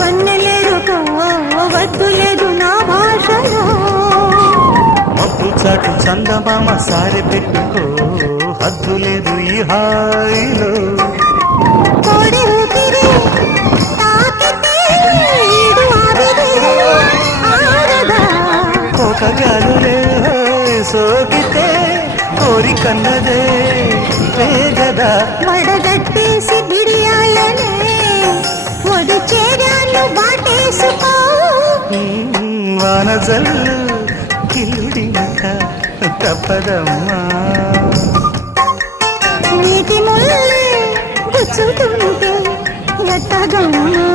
వన్నెలేరుకో వద్దు లేదు నా భాషలో మబ్బు చాటు చందమామ సారి పెట్టుకో హద్దు లేదు ఈ హాయిలో కోడి ఊపిరి తాకితే ఈడు ఆవిరి ఆరదా ఒక గాలులే సోకితే కోరికన్నదే వేగదా వడగట్టేసి బిడియాలనే ఒడి చేరాను బాటేసుకో వానజల్లు కిల్లుడినక తప్పదమ్మా నీటి ముల్లే గుచ్చుతుంటే ఎట్టగమ్మా